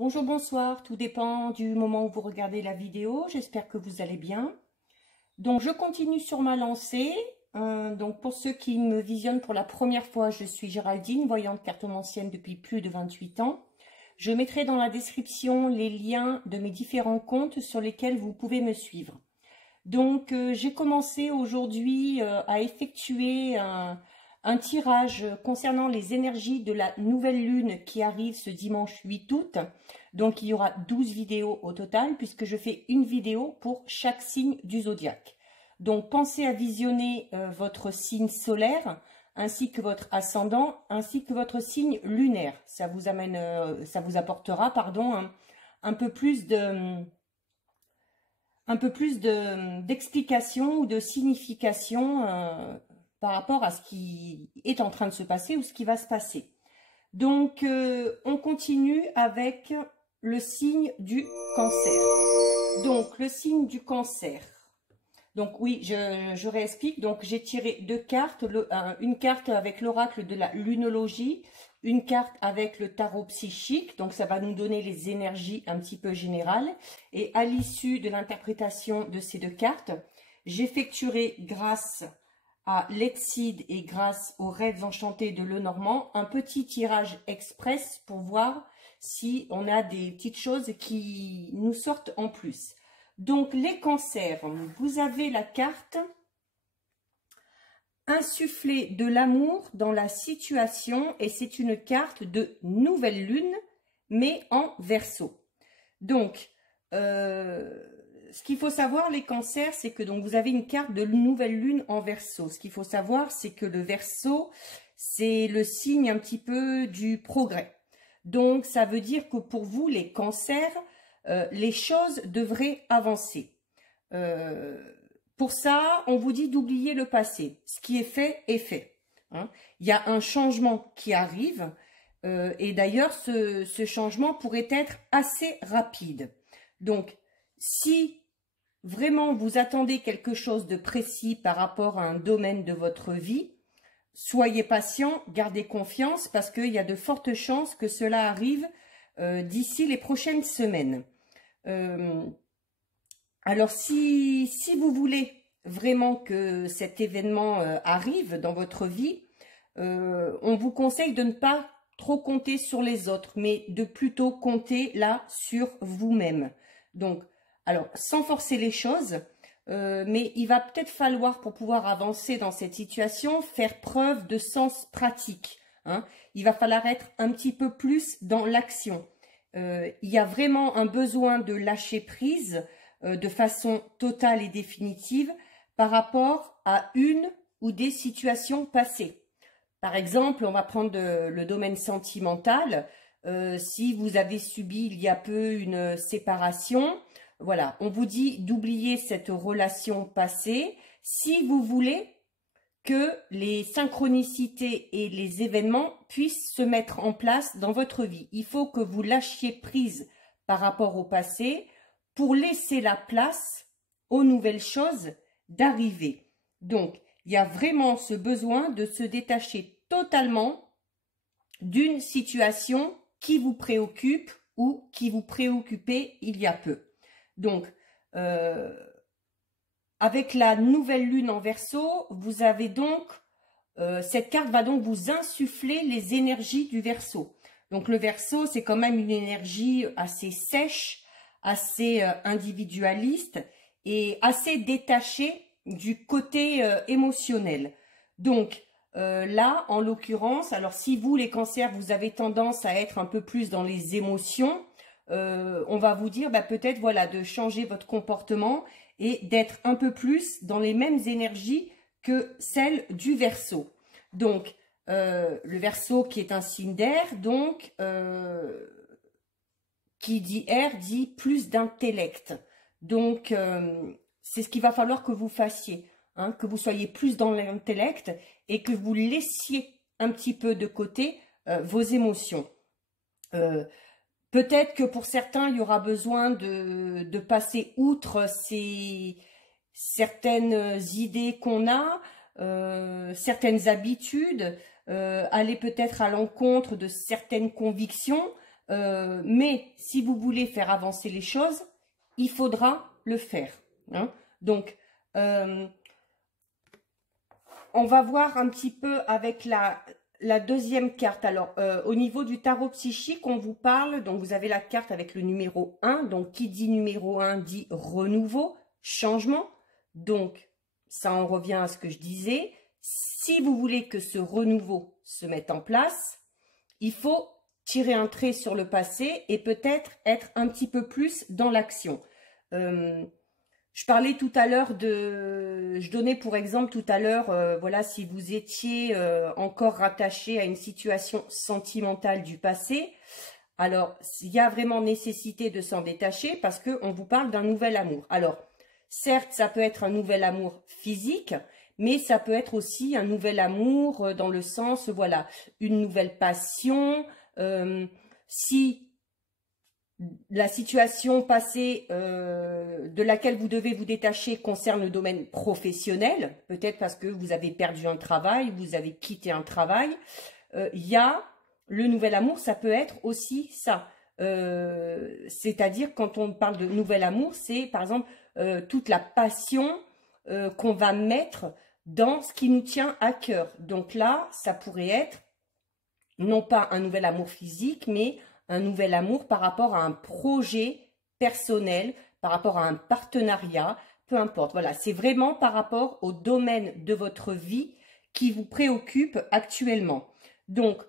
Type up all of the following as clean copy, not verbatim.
Bonjour, bonsoir, tout dépend du moment où vous regardez la vidéo. J'espère que vous allez bien. Donc, je continue sur ma lancée. Donc, pour ceux qui me visionnent pour la première fois, je suis Géraldine, voyante cartomancienne depuis plus de 28 ans. Je mettrai dans la description les liens de mes différents comptes sur lesquels vous pouvez me suivre. Donc, j'ai commencé aujourd'hui à effectuer un tirage concernant les énergies de la nouvelle lune qui arrive ce dimanche 8 août. Donc, il y aura 12 vidéos au total puisque je fais une vidéo pour chaque signe du zodiaque. Donc, pensez à visionner votre signe solaire ainsi que votre ascendant ainsi que votre signe lunaire. Ça vous apportera, un peu plus d'explication ou de signification par rapport à ce qui est en train de se passer ou ce qui va se passer. Donc, on continue avec le signe du cancer. Donc, le signe du cancer. Donc, oui, je réexplique. Donc, j'ai tiré deux cartes. Une carte avec l'oracle de la lunologie, une carte avec le tarot psychique. Donc, ça va nous donner les énergies un petit peu générales. Et à l'issue de l'interprétation de ces deux cartes, j'effectuerai grâce à Lexide et grâce aux rêves enchantés de Lenormand, un petit tirage express pour voir si on a des petites choses qui nous sortent en plus. Donc, les cancers, vous avez la carte insuffler de l'amour dans la situation et c'est une carte de nouvelle lune, mais en Verseau. Donc, ce qu'il faut savoir, les cancers, c'est que donc vous avez une carte de nouvelle lune en Verseau. Ce qu'il faut savoir, c'est que le Verseau, c'est le signe un petit peu du progrès. Donc, ça veut dire que pour vous, les cancers, les choses devraient avancer. Pour ça, on vous dit d'oublier le passé. Ce qui est fait est fait. Hein. Il y a un changement qui arrive et d'ailleurs, ce changement pourrait être assez rapide. Donc, si vraiment vous attendez quelque chose de précis par rapport à un domaine de votre vie, soyez patient, gardez confiance parce qu'il y a de fortes chances que cela arrive d'ici les prochaines semaines. Alors, si vous voulez vraiment que cet événement arrive dans votre vie, on vous conseille de ne pas trop compter sur les autres, mais de plutôt compter là sur vous-même. Donc, alors, sans forcer les choses, mais il va peut-être falloir, pour pouvoir avancer dans cette situation, faire preuve de sens pratique. Hein. Il va falloir être un petit peu plus dans l'action. Il y a vraiment un besoin de lâcher prise de façon totale et définitive par rapport à une ou des situations passées. Par exemple, on va prendre le domaine sentimental. Si vous avez subi il y a peu une séparation, voilà, on vous dit d'oublier cette relation passée si vous voulez que les synchronicités et les événements puissent se mettre en place dans votre vie. Il faut que vous lâchiez prise par rapport au passé pour laisser la place aux nouvelles choses d'arriver. Donc, il y a vraiment ce besoin de se détacher totalement d'une situation qui vous préoccupe ou qui vous préoccupait il y a peu. Donc, avec la nouvelle lune en Verseau, vous avez donc, cette carte va donc vous insuffler les énergies du Verseau. Donc, le Verseau, c'est quand même une énergie assez sèche, assez individualiste et assez détachée du côté émotionnel. Donc, là, en l'occurrence, alors si vous, les cancers, vous avez tendance à être un peu plus dans les émotions, on va vous dire peut-être voilà, de changer votre comportement et d'être un peu plus dans les mêmes énergies que celles du Verseau. Donc, le Verseau qui est un signe d'air, donc qui dit air dit plus d'intellect. Donc, c'est ce qu'il va falloir que vous fassiez, hein, que vous soyez plus dans l'intellect et que vous laissiez un petit peu de côté vos émotions. Peut-être que pour certains, il y aura besoin de passer outre certaines idées qu'on a, certaines habitudes, aller peut-être à l'encontre de certaines convictions, Mais si vous voulez faire avancer les choses, il faudra le faire. Hein. Donc, on va voir un petit peu avec la deuxième carte. Alors, au niveau du tarot psychique, on vous parle, donc vous avez la carte avec le numéro 1. Donc, qui dit numéro 1 dit renouveau, changement. Donc, ça en revient à ce que je disais. Si vous voulez que ce renouveau se mette en place, il faut tirer un trait sur le passé et peut-être être un petit peu plus dans l'action. Je parlais tout à l'heure je donnais pour exemple tout à l'heure, voilà, si vous étiez encore rattaché à une situation sentimentale du passé, alors il y a vraiment nécessité de s'en détacher parce qu'on vous parle d'un nouvel amour. Alors, certes, ça peut être un nouvel amour physique, mais ça peut être aussi un nouvel amour dans le sens, voilà, une nouvelle passion. Si la situation passée de laquelle vous devez vous détacher concerne le domaine professionnel, peut-être parce que vous avez perdu un travail, vous avez quitté un travail, il y a le nouvel amour, ça peut être aussi ça. C'est-à-dire quand on parle de nouvel amour, c'est par exemple toute la passion qu'on va mettre dans ce qui nous tient à cœur. Donc là, ça pourrait être non pas un nouvel amour physique, mais un nouvel amour par rapport à un projet personnel, par rapport à un partenariat, peu importe. Voilà, c'est vraiment par rapport au domaine de votre vie qui vous préoccupe actuellement. Donc,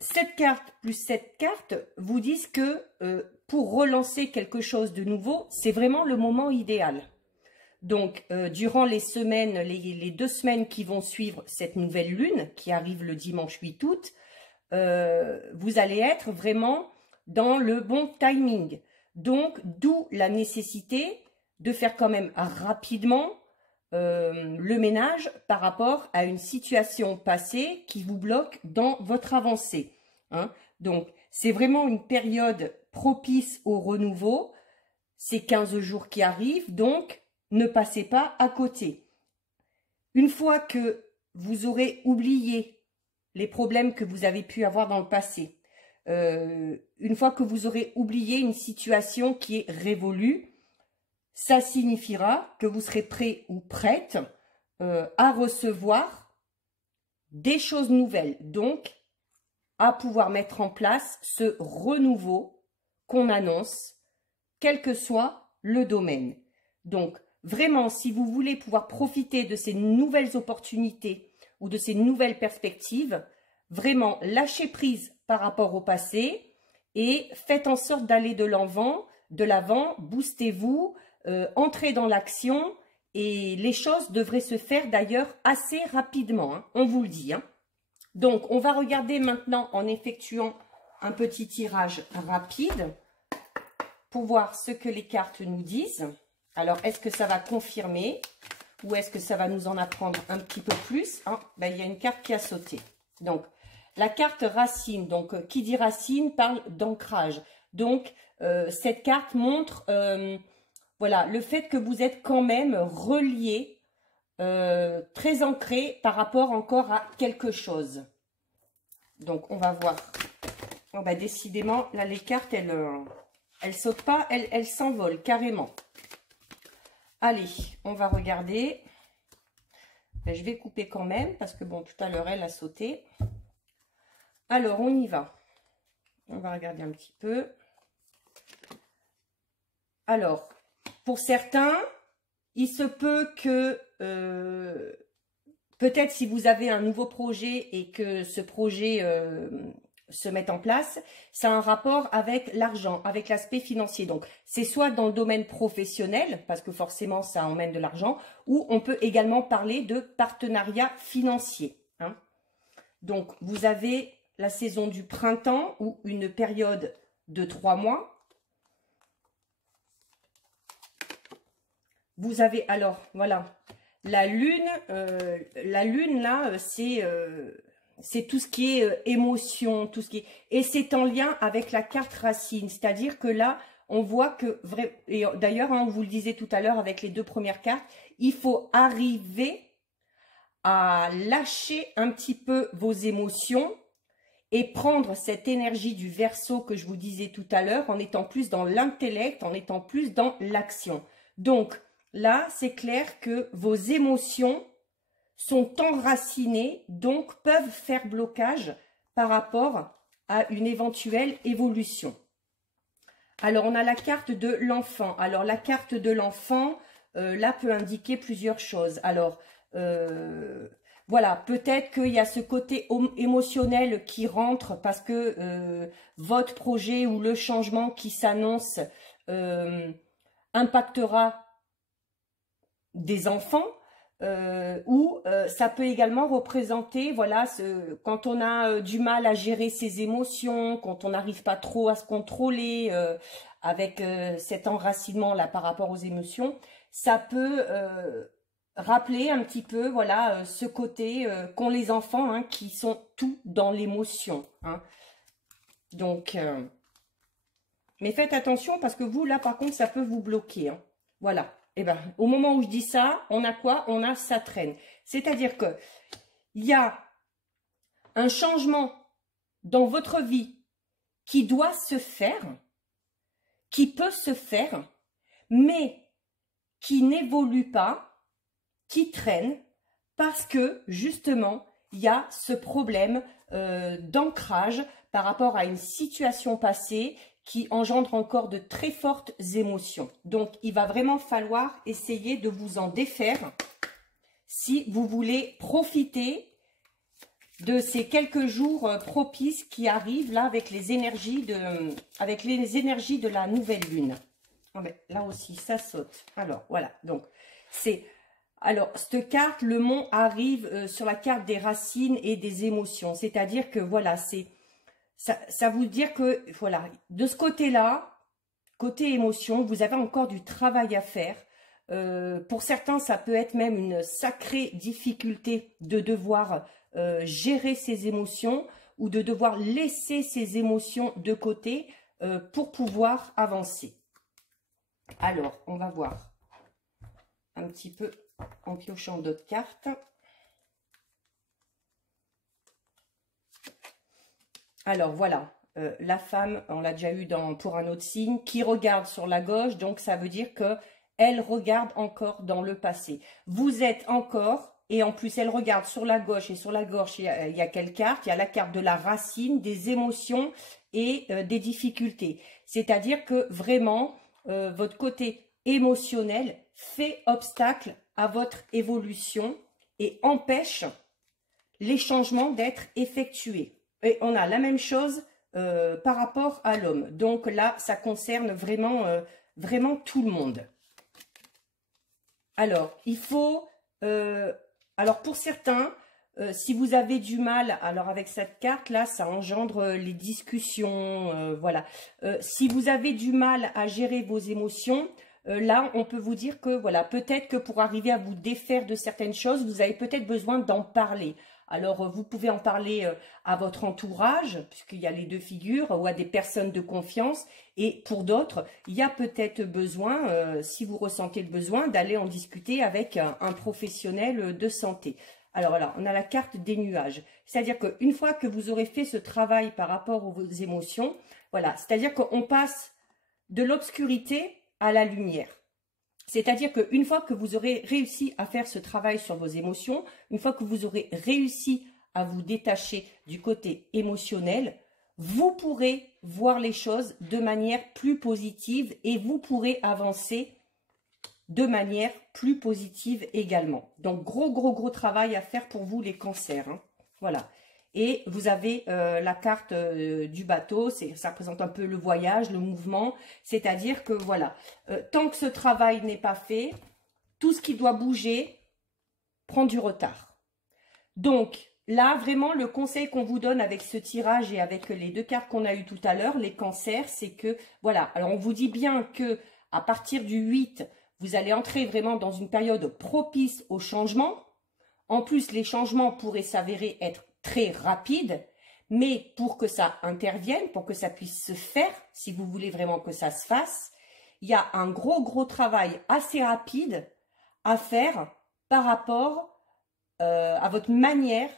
cette carte plus cette carte vous disent que pour relancer quelque chose de nouveau, c'est vraiment le moment idéal. Donc, durant les semaines, les 2 semaines qui vont suivre cette nouvelle lune, qui arrive le dimanche 8 août, vous allez être vraiment dans le bon timing. Donc, d'où la nécessité de faire quand même rapidement le ménage par rapport à une situation passée qui vous bloque dans votre avancée. Hein. Donc, c'est vraiment une période propice au renouveau. C'est 15 jours qui arrivent, donc ne passez pas à côté. Une fois que vous aurez oublié les problèmes que vous avez pu avoir dans le passé, une fois que vous aurez oublié une situation qui est révolue, ça signifiera que vous serez prêt ou prête à recevoir des choses nouvelles, donc à pouvoir mettre en place ce renouveau qu'on annonce, quel que soit le domaine. Donc, vraiment, si vous voulez pouvoir profiter de ces nouvelles opportunités ou de ces nouvelles perspectives, vraiment lâchez prise par rapport au passé et faites en sorte d'aller de l'avant, boostez-vous, entrez dans l'action et les choses devraient se faire d'ailleurs assez rapidement, hein, on vous le dit. Hein. Donc, on va regarder maintenant en effectuant un petit tirage rapide pour voir ce que les cartes nous disent. Alors, est-ce que ça va confirmer ou est-ce que ça va nous en apprendre un petit peu plus? Hein, ben, il y a une carte qui a sauté. Donc, la carte racine, donc qui dit racine parle d'ancrage. Donc, cette carte montre voilà, le fait que vous êtes quand même relié, très ancré par rapport encore à quelque chose. Donc, on va voir. Oh, ben, décidément, là, les cartes, elles sautent pas, elles s'envolent carrément. Allez, on va regarder. Ben, je vais couper quand même parce que bon, tout à l'heure, elle a sauté. Alors, on y va. On va regarder un petit peu. Alors, pour certains, il se peut que peut-être si vous avez un nouveau projet et que ce projet se mette en place, ça a un rapport avec l'argent, avec l'aspect financier. Donc, c'est soit dans le domaine professionnel, parce que forcément, ça emmène de l'argent, ou on peut également parler de partenariat financier. Hein. Donc, vous avez la saison du printemps ou une période de 3 mois. Vous avez alors, voilà, la lune là, c'est tout ce qui est émotion, tout ce qui est, et c'est en lien avec la carte racine, c'est-à-dire que là, on voit que, et d'ailleurs, hein, on vous le disait tout à l'heure avec les 2 premières cartes, il faut arriver à lâcher un petit peu vos émotions et prendre cette énergie du Verseau que je vous disais tout à l'heure en étant plus dans l'intellect, en étant plus dans l'action. Donc là, c'est clair que vos émotions sont enracinées, donc peuvent faire blocage par rapport à une éventuelle évolution. Alors, on a la carte de l'enfant. Alors, la carte de l'enfant, là, peut indiquer plusieurs choses. Alors, voilà, peut-être qu'il y a ce côté émotionnel qui rentre parce que votre projet ou le changement qui s'annonce impactera des enfants. Ou ça peut également représenter, voilà, quand on a du mal à gérer ses émotions, quand on n'arrive pas trop à se contrôler avec cet enracinement là par rapport aux émotions, ça peut rappeler un petit peu, voilà, ce côté qu'ont les enfants, hein, qui sont tout dans l'émotion, hein. Donc, mais faites attention parce que vous là, par contre, ça peut vous bloquer, hein. Voilà. Eh ben, au moment où je dis ça, on a quoi? On a ça traîne. C'est-à-dire que il y a un changement dans votre vie qui doit se faire, qui peut se faire, mais qui n'évolue pas, qui traîne, parce que justement, il y a ce problème d'ancrage par rapport à une situation passée qui engendre encore de très fortes émotions. Donc, il va vraiment falloir essayer de vous en défaire si vous voulez profiter de ces quelques jours propices qui arrivent là avec les énergies de la nouvelle lune. Ah ben, là aussi, ça saute. Alors, voilà. Donc, c'est... Alors, cette carte, le mont arrive sur la carte des racines et des émotions. C'est-à-dire que, voilà, c'est... Ça veut dire que, voilà, de ce côté-là, côté émotion, vous avez encore du travail à faire. Pour certains, ça peut être même une sacrée difficulté de devoir gérer ses émotions ou de devoir laisser ses émotions de côté pour pouvoir avancer. Alors, on va voir un petit peu en piochant d'autres cartes. Alors voilà, la femme, on l'a déjà eu pour un autre signe, qui regarde sur la gauche, donc ça veut dire que elle regarde encore dans le passé. Vous êtes encore, et en plus elle regarde sur la gauche, et sur la gauche il y a quelle carte? Il y a la carte de la racine, des émotions et des difficultés. C'est-à-dire que vraiment, votre côté émotionnel fait obstacle à votre évolution et empêche les changements d'être effectués. Et on a la même chose par rapport à l'homme. Donc là, ça concerne vraiment, vraiment tout le monde. Alors, il faut... alors, pour certains, si vous avez du mal, alors avec cette carte-là, ça engendre les discussions, voilà. Si vous avez du mal à gérer vos émotions, là, on peut vous dire que, voilà, peut-être que pour arriver à vous défaire de certaines choses, vous avez peut-être besoin d'en parler. Alors, vous pouvez en parler à votre entourage, puisqu'il y a les deux figures, ou à des personnes de confiance. Et pour d'autres, il y a peut-être besoin, si vous ressentez le besoin, d'aller en discuter avec un professionnel de santé. Alors là, on a la carte des nuages. C'est-à-dire qu'une fois que vous aurez fait ce travail par rapport aux émotions, voilà, c'est-à-dire qu'on passe de l'obscurité à la lumière. C'est-à-dire qu'une fois que vous aurez réussi à faire ce travail sur vos émotions, une fois que vous aurez réussi à vous détacher du côté émotionnel, vous pourrez voir les choses de manière plus positive et vous pourrez avancer de manière plus positive également. Donc, gros travail à faire pour vous les cancers, hein. Voilà. Et vous avez la carte du bateau, ça représente un peu le voyage, le mouvement. C'est-à-dire que voilà, tant que ce travail n'est pas fait, tout ce qui doit bouger prend du retard. Donc là, vraiment, le conseil qu'on vous donne avec ce tirage et avec les deux cartes qu'on a eues tout à l'heure, les cancers, c'est que, voilà, alors on vous dit bien que à partir du 8, vous allez entrer vraiment dans une période propice au changement. En plus, les changements pourraient s'avérer être très rapides, mais pour que ça intervienne, pour que ça puisse se faire, si vous voulez vraiment que ça se fasse, il y a un gros travail assez rapide à faire par rapport à votre manière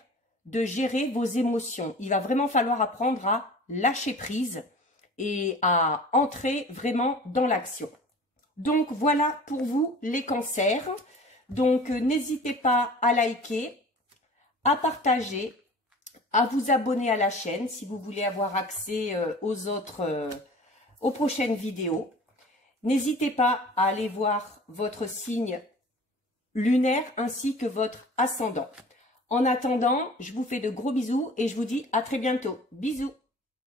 de gérer vos émotions. Il va vraiment falloir apprendre à lâcher prise et à entrer vraiment dans l'action. Donc voilà pour vous les cancers. Donc n'hésitez pas à liker, à partager, à vous abonner à la chaîne si vous voulez avoir accès aux prochaines vidéos. N'hésitez pas à aller voir votre signe lunaire ainsi que votre ascendant. En attendant, je vous fais de gros bisous et je vous dis à très bientôt. Bisous!